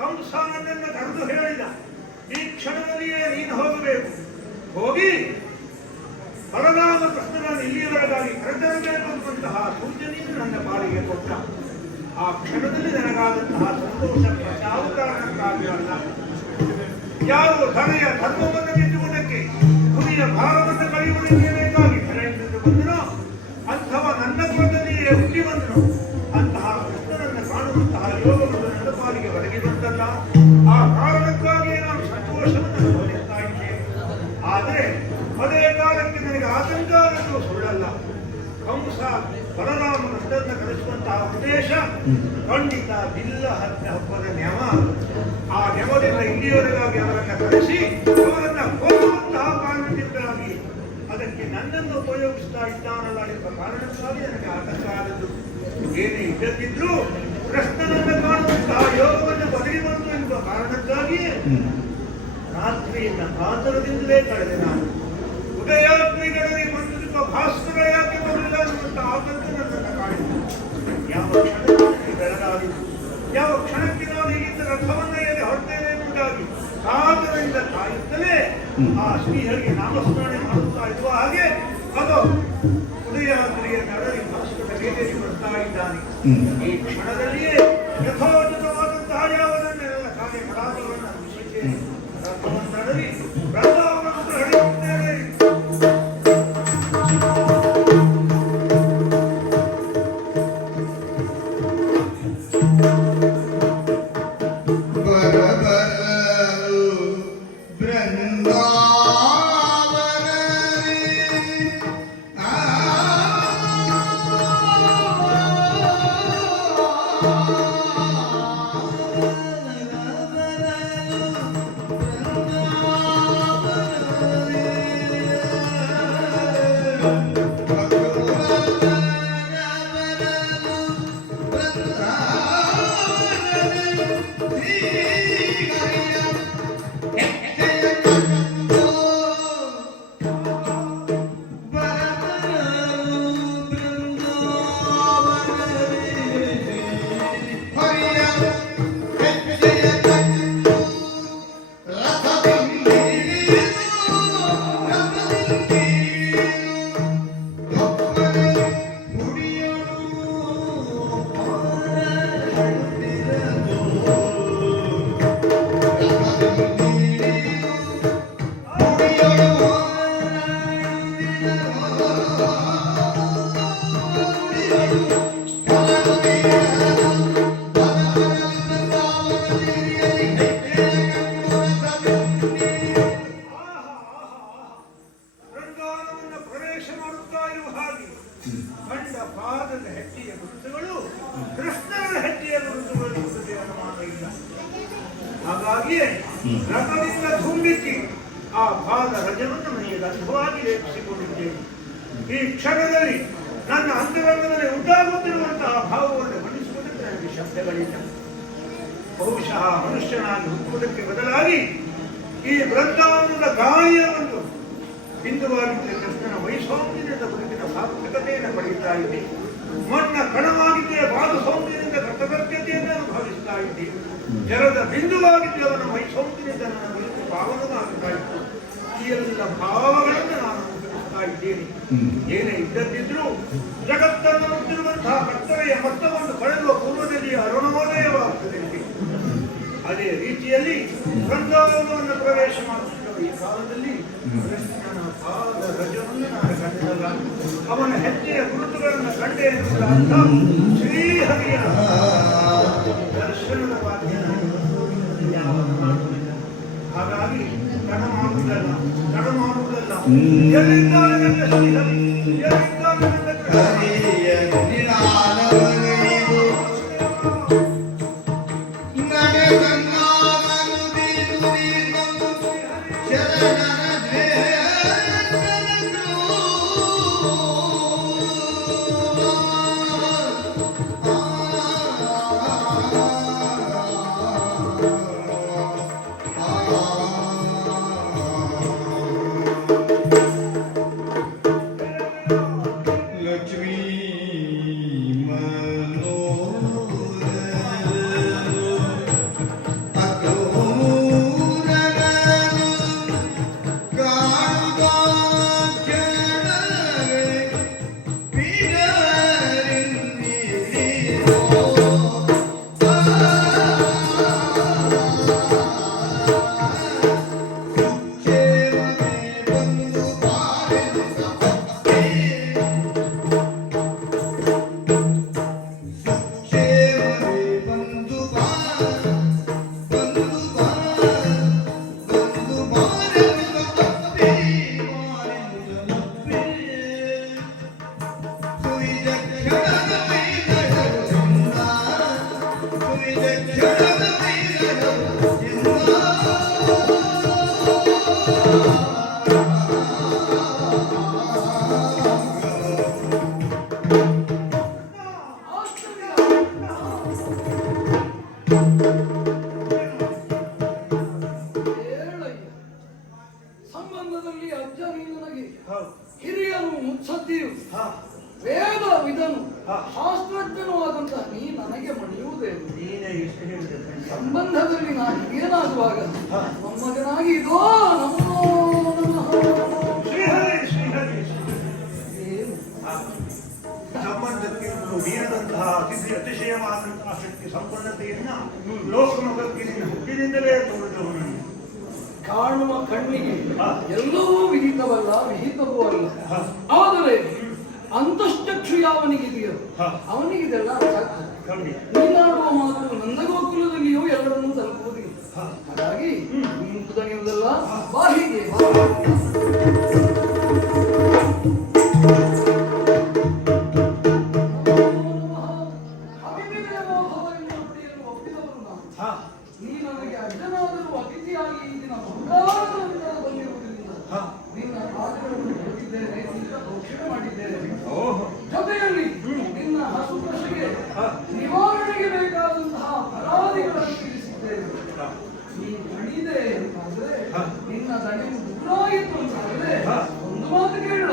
ಕಂಸಾನನ್ನ ಕರೆದು ಹೇಳಿದ, ಈ ಕ್ಷಣದಲ್ಲಿಯೇ ನೀನು ಹೋಗಬೇಕು, ಹೋಗಿ ಬಲರಾಮ ಕೃಷ್ಣನನ್ನು ಇಲ್ಲಿಯವರೆಗಾಗಿ ಕರೆತರಬೇಕು ಅನ್ನುವಂತಹ ಸೂಚನೆಯನ್ನು ನನ್ನ ಪಾಲಿಗೆ ಕೊಟ್ಟ. ಆ ಕ್ಷಣದಲ್ಲಿ ನನಗಾದಂತಹ ಸಂತೋಷ ಯಾವ ಕಾರಣಕ್ಕಾಗಿ ಅಲ್ಲ, ಯಾರು ಧನೆಯ ಧರ್ಮವನ್ನು ಗೆದ್ದುವುದಕ್ಕೆ ಭೂಮಿಯ ಭಾರವನ್ನು ಕಳೆಯುವುದಕ್ಕೆ ಬೇಕಾಗಿ ಕರೆಯಿಂದ ಬಂದನೋ ಅಂಥವ ನನ್ನ ಪದಲ್ಲಿಯೇ ಹುಟ್ಟಿ ಬಂದನು. ಅಂತಹ ಕೃಷ್ಣನನ್ನು ಕಾಣುವಂತಹ ಯೋಗವನ್ನು ನನ್ನ ಪಾಲಿಗೆ ಒದಗಿ ಬಂತಲ್ಲ, ಆ ಕಾರಣಕ್ಕಾಗಿಯೇ ನಾನು ಸಂತೋಷವನ್ನು ಅನುಭವಿಸ್ತಾ ಇದ್ದೇನೆ. ಆದರೆ ಅದೇ ಕಾಲಕ್ಕೆ ನನಗೆ ಆತಂಕ ಅನ್ನೋದು ಸುಳ್ಳಲ್ಲ. ಕಂಸ ಬಲರಾಮ ಕೃಷ್ಣನ ಕರೆಸುವಂತಹ ಉದ್ದೇಶ ಖಂಡಿತ ಬಿಲ್ಲ ಹಬ್ಬದ ನ್ಯಮ. ಆ ನ್ಯಮದಿಂದ ಇಲ್ಲಿಯವರೆಗಾಗಿ ಅವರನ್ನು ಕರೆಸಿ ಅವರನ್ನ ಹೋಗುವಂತಹ ಕಾರಣದಿಂದಾಗಿ ಅದಕ್ಕೆ ನನ್ನನ್ನು ಉಪಯೋಗಿಸ್ತಾ ಇದ್ದಾನಲ್ಲ ಎಂಬ ಕಾರಣಕ್ಕಾಗಿ ನನಗೆ ಆತಂಕ ಆದದ್ದು. ಏನೇ ಇದ್ದಕ್ಕಿದ್ರೂ ಕೃಷ್ಣನನ್ನು ಕಾಣುವಂತಹ ಯೋಗವನ್ನು ಒದಗಿ ಬಂತು ಎಂಬ ಕಾರಣಕ್ಕಾಗಿಯೇ ರಾತ್ರಿಯಿಂದ ಕಾತರದಿಂದಲೇ ಕಳೆದೆ. ನಾನು ಉದಯಾಗ್ನಿಗಳಲ್ಲಿ ಬಂದಿರುವ ಭಾಸ್ಕರ ಯಾಕೆ ಬರಲಿಲ್ಲ ಅನ್ನುವಂಥ ಆತಂಕ ನನ್ನನ್ನು ಕಾಡಿತು. ಯಾವ ಕ್ಷಣಕ್ಕೆ ಬೆಳಗಾಗಿತ್ತು, ಯಾವ ಕ್ಷಣಕ್ಕೆ ನಾನು ಇಲ್ಲಿಂದ ರಥವನ್ನ ಎಲ್ಲಿ ಹೊರತೇನೆ ಎಂಬುದಾಗಿ ಕಾತರದಿಂದ ಕಾಯುತ್ತಲೇ ಆ ಶ್ರೀಹರಿಗೆ ನಾಮಸ್ಮರಣೆ ಮಾಡುತ್ತಾ ಇರುವ ಹಾಗೆ ಅದು ಉದಯಾಗ್ನಿಯ ನಡಲಿ ಭಾಸ್ಕರ ಹೇಗೆ ಬರ್ತಾ ಇದ್ದಾನೆ. ಈ ಕ್ಷಣದಲ್ಲಿಯೇ ಯಥೋಚಿತವಾದಂತಹ ಯಾವನ್ನೆಲ್ಲ ಕಾರ್ಯಕಲಾಪಗಳನ್ನು ವಿಷಯ ರಥವನ್ನಡಲಿ ಬೃಂದಾವನವನ್ನು ಹರಿಯುತ್ತೇನೆ. ಹಾಗಾಗಿಯೇ ರಥದಿಂದ ಧುಮ್ಮಿಕ್ಕಿ ಆ ಪಾದ ರಜವನ್ನು ನನಗೆ ಅರ್ಥವಾಗಿ ಲೇಪಿಸಿಕೊಂಡಿದ್ದೇನೆ. ಈ ಕ್ಷಣದಲ್ಲಿ ನನ್ನ ಅಂತರಂಗದಲ್ಲಿ ಉಂಟಾಗುತ್ತಿರುವಂತಹ ಭಾವವನ್ನು ಗಮನಿಸುವುದಕ್ಕೆ ನನಗೆ ಶಬ್ದಗಳಿಲ್ಲ. ಬಹುಶಃ ಮನುಷ್ಯನಾಗಿ ಹುಟ್ಟುವುದಕ್ಕೆ ಬದಲಾಗಿ ಈ ಬೃಂದಾವನದ ಗಾಯವನ್ನು ಬಿಂದುವಾಗಿದ್ದ ಕೃಷ್ಣನ ವೈಸೌಮ್ಯದಿಂದ ಬದುಕಿನ ಸಾರ್ಥಕತೆಯನ್ನು ಪಡೆಯುತ್ತಾ ಇದ್ದೆ. ಮಣ್ಣ ಕಣವಾಗಿದ್ದರೆ ಬಾದು ಸೌಮ್ಯದಿಂದ ಕರ್ತವ್ಯತೆಯನ್ನು ಅನುಭವಿಸ್ತಾ ಇದ್ದೆ. ಜಲದ ಬಿಂದುವಾಗಿದ್ದರೆ ಅವನ ವೈಸೌಮ್ಯದಿಂದ ನನ್ನ ಬದುಕು ಪಾವನವಾಗುತ್ತಾ ಇತ್ತು. ಈ ಎಲ್ಲ ಭಾವಗಳನ್ನು ನಾನು ಅನುಭವಿಸ್ತಾ ಇದ್ದೇನೆ. ಇದ್ದೇನೆ. ಏನೇ ಇದ್ದದ್ದಿದ್ರೂ ಜಗತ್ತನ್ನು ಮುಟ್ಟಿರುವಂತಹ ಕತ್ತಲೆಯ ಮಟ್ಟವನ್ನು ಕಳೆಯುವ ಪೂರ್ವದಲ್ಲಿ ಅರುಣೋದಯವಾಗುತ್ತದೆ. ಅದೇ ರೀತಿಯಲ್ಲಿ ವೃಂದಾವನವನ್ನು ಪ್ರವೇಶ ಮಾಡುತ್ತಿರುವ ಈ ಕಾಲದಲ್ಲಿ ಕೃಷ್ಣನ ಪಾದ ರಜವನ್ನು ನಾನು ಕಂಡಲ್ಲ, ಅವನ ಹೆಜ್ಜೆಯ ಗುರುತುಗಳನ್ನು ಕಂಡೆ ಎನ್ನುವುದರ ಅರ್ಥ ಶ್ರೀಹರಿಯ ದರ್ಶನದ ಭಾಗ್ಯ ಯಾವಾಗ ಮಾಡುವುದಿಲ್ಲ. ಹಾಗಾಗಿ ತಡ ಮಾಡುವುದಲ್ಲ, ಎಲ್ಲಿದ್ದಾನೆ ನನ್ನ ಶ್ರೀಹರಿ, ಎಲ್ಲಿದ್ದಾನೆ ನನ್ನ ಕೃಷ್ಣ. ಸಂಬಂಧದಲ್ಲಿ ಅಜ್ಜ ನೀನು ನನಗೆ ಹಿರಿಯನು ಮುತ್ಸದ್ದಿಯು ವೇದ ವಿಧನು ಶಾಸ್ತ್ರಜ್ಞನೂ ಆದಂತಹ ನೀ ನನಗೆ ಮಣಿಯುವುದೇ. ಸಂಬಂಧದಲ್ಲಿ ನಾನು ಹಿರಿಯನಾಗುವಾಗ ಮೊಮ್ಮಗನಾಗಿ ಇದೋ ನಮೋ ಸಂಬಂಧಕ್ಕೆ ಮೀರದಂತಹ ಅತಿಶಯವಾದಂತಹ ಶಕ್ತಿ ಸಂಪನ್ನತೆಯನ್ನ ಲೋಕಮುಖಕ್ಕೆ ಹುಟ್ಟಿನಿಂದಲೇ ತೋರಿದವನು. ಕಾಣುವ ಕಣ್ಣಿಗೆ ಎಲ್ಲವೂ ವಿಹಿತವಲ್ಲ, ವಿಹಿತವೂ ಅಲ್ಲ. ಆದರೆ ಅಂತಶ್ಚಕ್ಷು ಯಾವನಿಗಿದೆಯೋ ಅವನಿಗಿದೆಲ್ಲ ನೀನಾಡುವ ಮಾತು ನಂದಗೋಕುಲದಲ್ಲಿಯೂ ಎಲ್ಲರನ್ನೂ ತಲುಪುವುದಿಲ್ಲ. ಹಾಗಾಗಿ ದಣಿಯುವುದಲ್ಲ, ಬಾಹಿಗೆ ನೀ ನನಗೆ ಅಜ್ಜನಾದರೂ ಅತಿಥಿಯಾಗಿ ಈ ದಿನ ಬಂಗಾರದಿಂದ ಬಂದಿರುವುದರಿಂದ ನಿನ್ನ ಪಾತ್ರವನ್ನು ಕೊಟ್ಟಿದ್ದೇನೆ, ನಿನ್ನ ಘೋಷಣೆ ಮಾಡಿದ್ದೇನೆ. ಜೊತೆಯಲ್ಲಿ ನಿನ್ನ ಹಸುಕೃಷಿಗೆ ನಿವಾರಣೆಗೆ ಬೇಕಾದಂತಹ ಅಪರಾಧಿಗಳನ್ನು ತಿಳಿಸಿದ್ದೇನೆ. ನೀ ದಣಿದೆ ಅಂತಂದ್ರೆ ನಿನ್ನ ದಣಿವು ದೂರಾಯಿತು ಅಂತಂದ್ರೆ ಒಂದು ಮಾತು ಕೇಳ,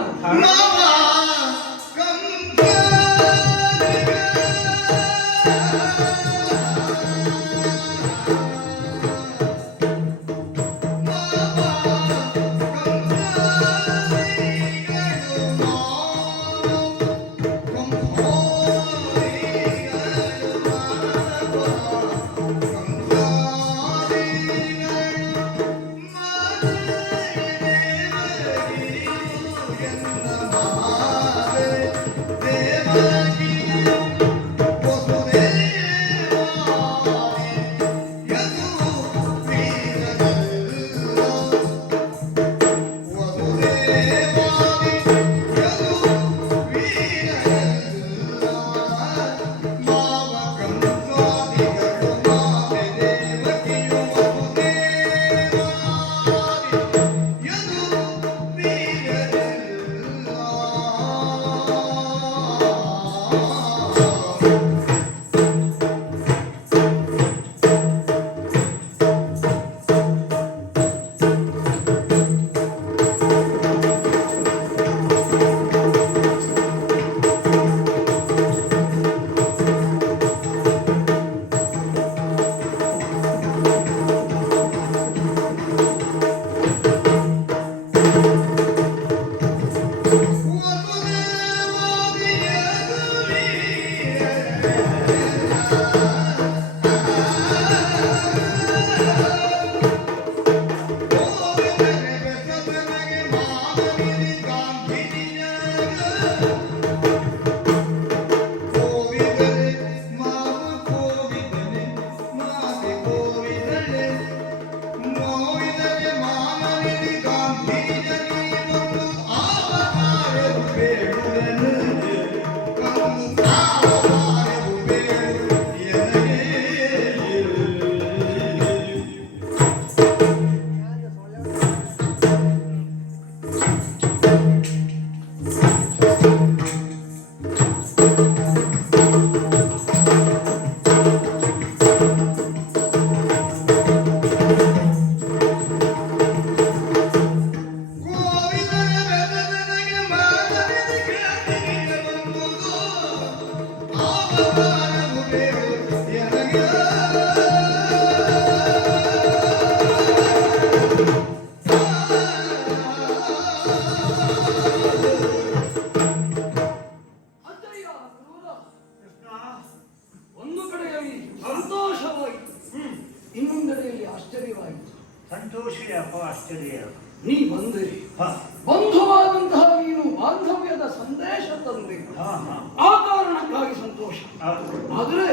ತಂದೆ, ಹಾ ಬಂಧುವಾದಂತಹ ನೀನು ಬಾಂಧವ್ಯದ ಸಂದೇಶ ತಂದೆ. ಹಾ ಹಾ ಆ ಕಾರಣಕ್ಕಾಗಿ ಸಂತೋಷ. ಹೌದು. ಆದರೆ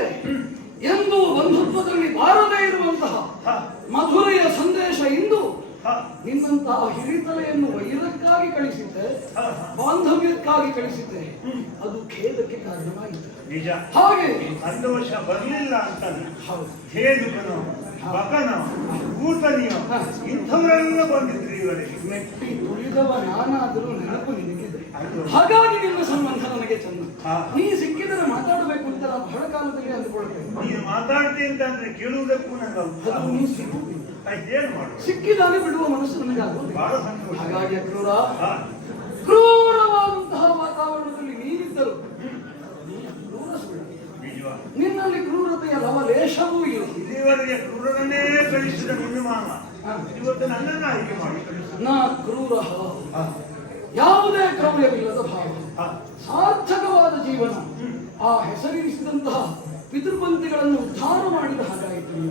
ಎಂದು ಬಂಧುತ್ವದಲ್ಲಿ ಬಾರದೇ ಇರುವಂತಹ ಹಾ ಮಧುರೆಯ ಸಂದೇಶ ಇಂದು ಹಾ ನಿನ್ನಂತಹ ಹಿರಿತಲೆಯನ್ನು ವೈರಕ್ಕಾಗಿ ಕಳಿಸಿದ್ದೆ, ಹಾ ಹಾ ಬಾಂಧವ್ಯಕ್ಕಾಗಿ ಕಳಿಸಿದ್ದೆ. ಅದು ಖೇದಕ್ಕೆ ಕಾರಣವಾಯಿತು. ನಿಜ. ಹಾಗೆ ಸಂತೋಷ ಬರಲಿಲ್ಲ ಅಂತ ಹೌದು, ಹೇಳುಕನೋ ಬಕನೋ ಕೂತನಿಯೋ ಇಂಥವರೆಲ್ಲ ಬಂದಿದ್ರು ಇವರಿಗೆ. ಮೆಟ್ಟಿ ತುಳಿದವ ನಾನಾದರೂ ನೆನಪು ನಿನಗಿದೆ. ಅದು. ಹಾಗಾಗಿ ನಿನ್ನ ಸಂಬಂಧ ನನಗೆ ಚೆನ್ನ. ಹಾ. ನೀ ಸಿಕ್ಕಿದರೆ ಮಾತಾಡಬೇಕು ಅಂತ ನಾನು ಬಹಳ ಕಾಲದಲ್ಲಿ ಅಂದುಕೊಳ್ತೇನೆ. ನೀನು ಮಾತಾಡ್ತೀನಿ ಅಂತಂದ್ರೆ ಕೇಳುವುದಕ್ಕೂ ನಂಗೆ ಅದು ನೀ ಸಿಗುವುದಿಲ್ಲ. ಏನು ಮಾಡುದು? ಸಿಕ್ಕಿದಾಗ ಬಿಡುವ ಮನಸ್ಸು ನನಗಾಗುವುದಿಲ್ಲ. ಬಹಳ ಸಂತೋಷ. ಹಾಗಾಗಿ ಕ್ರೂರ ಹಾ ಕ್ರೂರವಾದಂತಹ ವಾತಾವರಣದಲ್ಲಿ ನೀನಿದ್ದರು ಕ್ರೂರ ಸುಳ್ಳು. ನಿಜವಾ. ನಿನ್ನಲ್ಲಿ ಕ್ರೂರತೆಯ ಲವಲೇಶವೂ ಇಲ್ಲ. ಇಲ್ಲಿವರೆಗೆ ಕ್ರೂರನ್ನೇ ಕಳಿಸಿದ ನಿನ್ನ ಮಾಮ ಹಾ. ಇವತ್ತು ನನ್ನನ್ನು ಆಯ್ಕೆ ಮಾಡಿ ಕಳಿಸಿದ. ನಾ ಕ್ರೂರ ಹಾ ಯಾವುದೇ ಕ್ರೌರ್ಯವಿಲ್ಲದ ಭಾವ, ಹಾ ಸಾರ್ಥಕವಾದ ಜೀವನ, ಆ ಹೆಸರಿಸಿದಂತಹ ಪಿತೃಪಂಥಿಗಳನ್ನು ಉದ್ಧಾರ ಮಾಡಿದ ಹಾಗಾಯಿತು.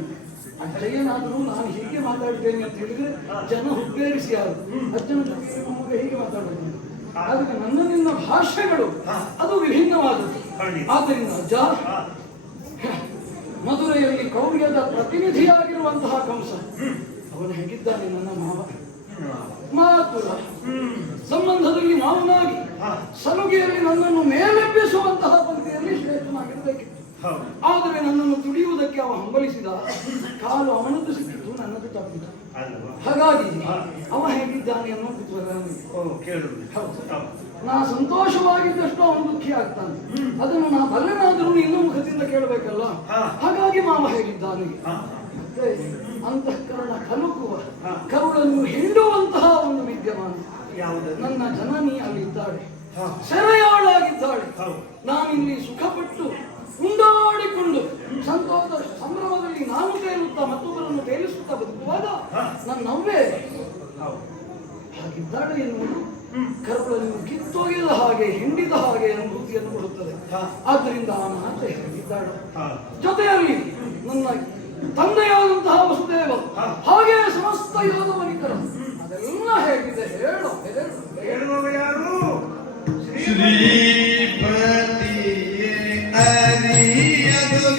ಅಜ್ಜಯ್ಯನಾದರೂ ನಾನು ಹೀಗೆ ಮಾತಾಡಿದ್ದೇನೆ ಅಂತ ಹೇಳಿದ್ರೆ ಜನ ಹುಬ್ಬೇರಿಸಿ ಯಾರು ಅಜ್ಜನ ಜೊತೆ ಮೊಮ್ಮಗ ಹೀಗೆ ಮಾತಾಡೋದು. ಆದರೆ ನನ್ನ ನಿನ್ನ ಭಾಷೆಗಳು ಅದು ವಿಭಿನ್ನವಾದದ್ದು. ಆದ್ದರಿಂದ ಅಜ್ಜ, ಹಾ ಮಧುರೆಯಲ್ಲಿ ಕ್ರೌರ್ಯದ ಪ್ರತಿನಿಧಿಯಾಗಿರುವಂತಹ ಕಂಸ ಅವನು ಹೇಗಿದ್ದಾನೆ ನನ್ನ ಮಾವ ಮಾತುರ ಸಂಬಂಧದಲ್ಲಿ ಮಾವನಾಗಿ ಸಲುಗೆಯಲ್ಲಿ ನನ್ನನ್ನು ಮೇಲೆಬ್ಬಿಸುವಂತಹ ಪಂಕ್ತಿಯಲ್ಲಿ ಶ್ರೇಷ್ಠನಾಗಿರಬೇಕಿತ್ತು. ಹೌದು. ಆದರೆ ನನ್ನನ್ನು ತುಳಿಯುವುದಕ್ಕೆ ಅವ ಹಂಬಲಿಸಿದ. ಕಾಲು ಅವನದ್ದು ಸಿಕ್ಕಿತು, ನನ್ನದು ತಪ್ಪಿತು. ಅಲ್ವಾ? ಹಾಗಾಗಿ ಅವ ಹೇಗಿದ್ದಾನೆ ಅನ್ನೋ ಕುತೂಹಲ ನನಗೆ. ಓ ಕೇಳುದು. ಹೌದು. ಹೌದು. ನಾ ಸಂತೋಷವಾಗಿದ್ದಷ್ಟು ಅವನು ದುಃಖಿ ಆಗ್ತಾನೆ. ಅದನ್ನು ನಾ ಬಲ್ಲನಾದರೂ ನಿನ್ನ ಮುಖದಿಂದ ಕೇಳಬೇಕಲ್ಲ. ಹಾಗಾಗಿ ಮಾವ ಹೇಗಿದ್ದಾನೆ. ಹಾ ಮತ್ತೆ ಅಂತಃಕರಣ ಕಲುಕುವ, ಕರುಳನ್ನು ಹಿಂಡುವಂತಹ ಒಂದು ವಿದ್ಯಮಾನ. ಯಾವುದು? ನನ್ನ ಜನನಿ ಅಲ್ಲಿದ್ದಾಳೆ, ಹಾ. ಸೆರೆಯಾಳಾಗಿದ್ದಾಳೆ. ಹೌದು. ನಾನಿಲ್ಲಿ ಸುಖಪಟ್ಟು ಉಂಡಾಡಿಕೊಂಡು ಸಂತೋಷ ಸಂಭ್ರಮದಲ್ಲಿ ನಾನು ತೇಲುತ್ತಾ ಮತ್ತೊಬ್ಬರನ್ನು ತೇಲಿಸುತ್ತಾ ಬದುಕುವಾಗ ನನ್ನವ್ವೇ ಹೌದು. ಹಾಗಿದ್ದಾಳೆ ಎನ್ನುವುದು ಕರುಳನ್ನು ಕಿತ್ತೊಗೆದ ಹಾಗೆ ಹಿಂಡಿದ ಹಾಗೆ ಅನುಭೂತಿಯನ್ನು ಕೊಡುತ್ತದೆ. ಆದ್ದರಿಂದ ಆ ಮಾತೆ ಹೇಗಿದ್ದಾಳು. ಹಾ ಜೊತೆಯಲ್ಲಿ ನನ್ನ ತಂದೆಯಾದಂತಹ ವಸುದೇವ, ಹಾಗೆ ಸಮಸ್ತ ಯಾದವನಿಕರು ಅದೆಲ್ಲ ಹೇಗಿದೆ ಹೇಳು. ಹೇಳುವವ ಯಾರು? ಶ್ರೀಪತಿ ಅರಿಯದು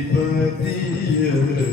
ಶ್ರೀಪತಿಯ